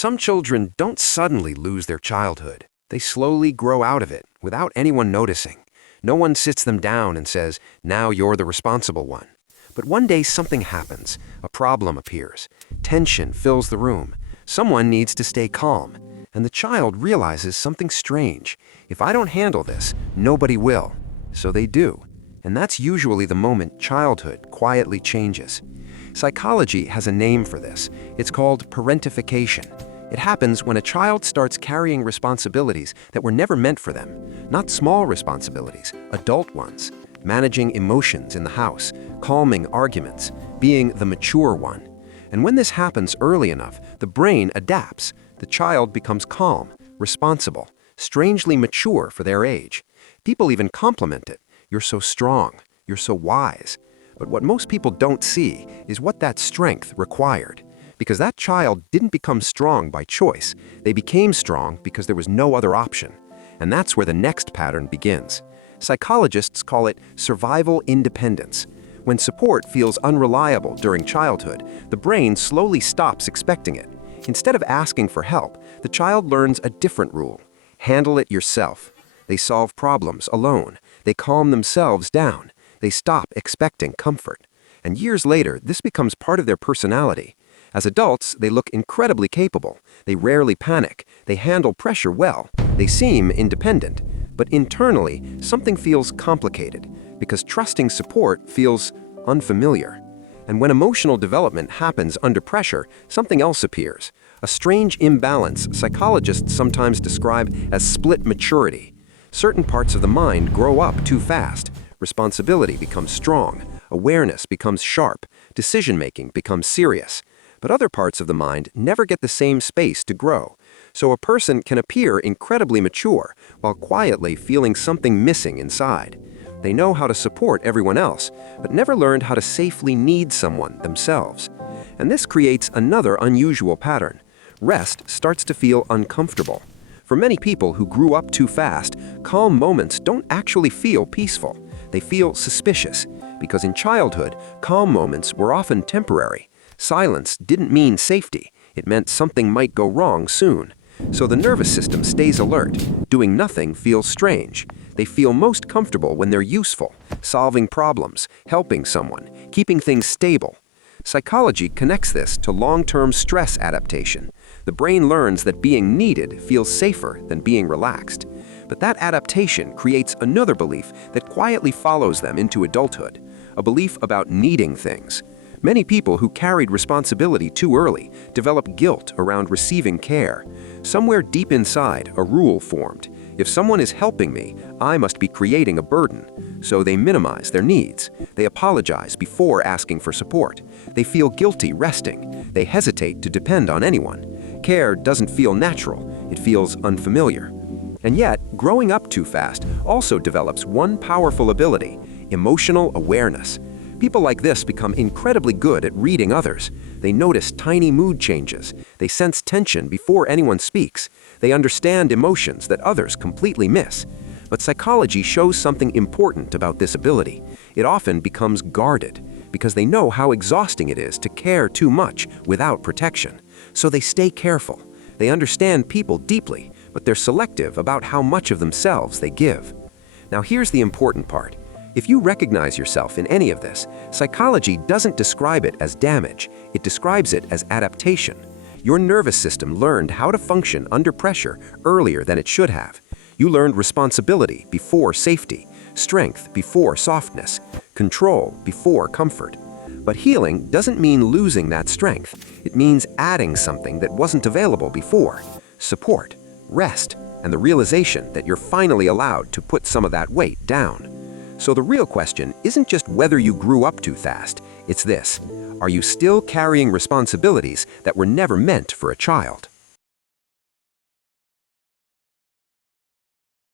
Some children don't suddenly lose their childhood. They slowly grow out of it without anyone noticing. No one sits them down and says, "Now you're the responsible one." But one day something happens. A problem appears. Tension fills the room. Someone needs to stay calm. And the child realizes something strange. If I don't handle this, nobody will. So they do. And that's usually the moment childhood quietly changes. Psychology has a name for this. It's called parentification. It happens when a child starts carrying responsibilities that were never meant for them. Not small responsibilities, adult ones. Managing emotions in the house, calming arguments, being the mature one. And when this happens early enough, the brain adapts. The child becomes calm, responsible, strangely mature for their age. People even compliment it. "You're so strong. You're so wise." But what most people don't see is what that strength required. Because that child didn't become strong by choice. They became strong because there was no other option. And that's where the next pattern begins. Psychologists call it survival independence. When support feels unreliable during childhood, the brain slowly stops expecting it. Instead of asking for help, the child learns a different rule. Handle it yourself. They solve problems alone. They calm themselves down. They stop expecting comfort. And years later, this becomes part of their personality. As adults, they look incredibly capable. They rarely panic. They handle pressure well. They seem independent. But internally, something feels complicated because trusting support feels unfamiliar. And when emotional development happens under pressure, something else appears. A strange imbalance psychologists sometimes describe as split maturity. Certain parts of the mind grow up too fast. Responsibility becomes strong. Awareness becomes sharp. Decision-making becomes serious. But other parts of the mind never get the same space to grow. So a person can appear incredibly mature while quietly feeling something missing inside. They know how to support everyone else, but never learned how to safely need someone themselves. And this creates another unusual pattern. Rest starts to feel uncomfortable. For many people who grew up too fast, calm moments don't actually feel peaceful. They feel suspicious, because in childhood, calm moments were often temporary. Silence didn't mean safety. It meant something might go wrong soon. So the nervous system stays alert. Doing nothing feels strange. They feel most comfortable when they're useful, solving problems, helping someone, keeping things stable. Psychology connects this to long-term stress adaptation. The brain learns that being needed feels safer than being relaxed. But that adaptation creates another belief that quietly follows them into adulthood, a belief about needing things. Many people who carried responsibility too early develop guilt around receiving care. Somewhere deep inside, a rule formed. If someone is helping me, I must be creating a burden. So they minimize their needs. They apologize before asking for support. They feel guilty resting. They hesitate to depend on anyone. Care doesn't feel natural. It feels unfamiliar. And yet, growing up too fast also develops one powerful ability: emotional awareness. People like this become incredibly good at reading others. They notice tiny mood changes. They sense tension before anyone speaks. They understand emotions that others completely miss. But psychology shows something important about this ability. It often becomes guarded because they know how exhausting it is to care too much without protection. So they stay careful. They understand people deeply, but they're selective about how much of themselves they give. Now here's the important part. If you recognize yourself in any of this, psychology doesn't describe it as damage. It describes it as adaptation. Your nervous system learned how to function under pressure earlier than it should have. You learned responsibility before safety, strength before softness, control before comfort. But healing doesn't mean losing that strength. It means adding something that wasn't available before: support, rest, and the realization that you're finally allowed to put some of that weight down. So the real question isn't just whether you grew up too fast. It's this: are you still carrying responsibilities that were never meant for a child?